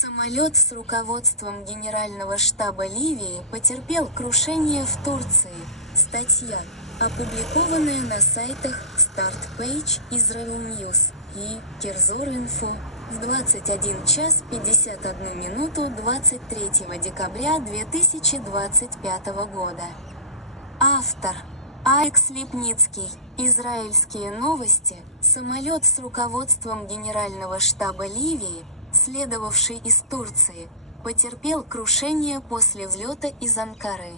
Самолет с руководством Генерального штаба Ливии потерпел крушение в Турции. Статья, опубликованная на сайтах StartPage, Israel News и Kerzor.info в 21 час 51 минуту 23 декабря 2025 года. Автор Алекс Липницкий. Израильские новости. Самолет с руководством Генерального штаба Ливии, следовавший из Турции, потерпел крушение после взлета из Анкары.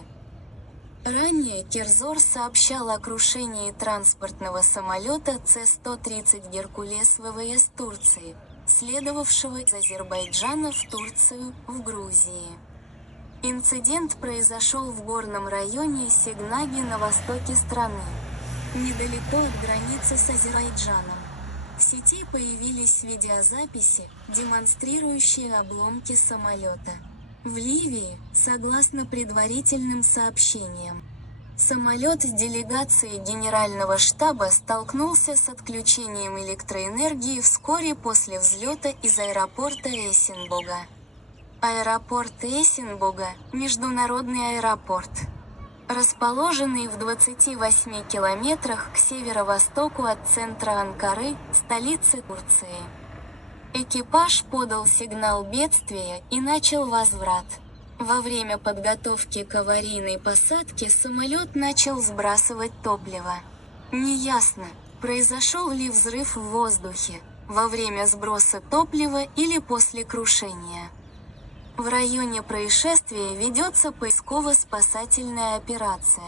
Ранее Керзор сообщал о крушении транспортного самолета С-130 «Геркулес» ВВС Турции, следовавшего из Азербайджана в Турцию, в Грузии. Инцидент произошел в горном районе Сигнаги на востоке страны, недалеко от границы с Азербайджаном. В сети появились видеозаписи, демонстрирующие обломки самолета. В Ливии, согласно предварительным сообщениям, самолет с делегацией Генерального штаба столкнулся с отключением электроэнергии вскоре после взлета из аэропорта Эссенбога. Аэропорт Эссенбога – международный аэропорт, расположенный в 28 километрах к северо-востоку от центра Анкары, столицы Турции. Экипаж подал сигнал бедствия и начал возврат. Во время подготовки к аварийной посадке самолет начал сбрасывать топливо. Неясно, произошел ли взрыв в воздухе, во время сброса топлива или после крушения. В районе происшествия ведется поисково-спасательная операция.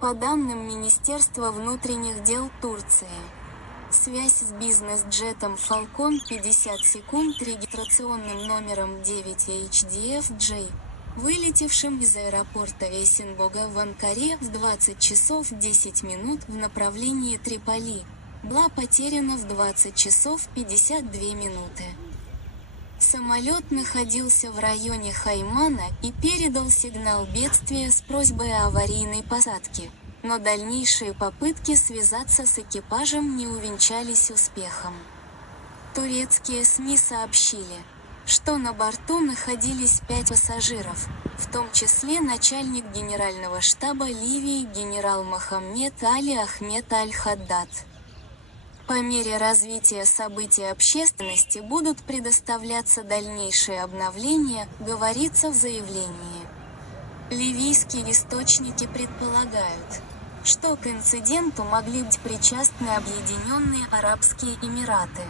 По данным Министерства внутренних дел Турции, связь с бизнес-джетом Falcon 50 секунд регистрационным номером 9HDFJ, вылетевшим из аэропорта Эссенбога в Анкаре в 20 часов 10 минут в направлении Триполи, была потеряна в 20 часов 52 минуты. Самолет находился в районе Хаймана и передал сигнал бедствия с просьбой о аварийной посадке, но дальнейшие попытки связаться с экипажем не увенчались успехом. Турецкие СМИ сообщили, что на борту находились 5 пассажиров, в том числе начальник Генерального штаба Ливии генерал Мохаммед Али Ахмед Аль-Хаддад. По мере развития событий общественности будут предоставляться дальнейшие обновления, говорится в заявлении. Ливийские источники предполагают, что к инциденту могли быть причастны Объединенные Арабские Эмираты.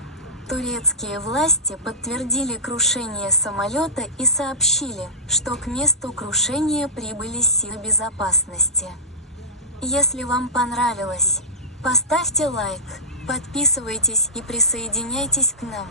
Турецкие власти подтвердили крушение самолета и сообщили, что к месту крушения прибыли силы безопасности. Если вам понравилось, поставьте лайк, подписывайтесь и присоединяйтесь к нам.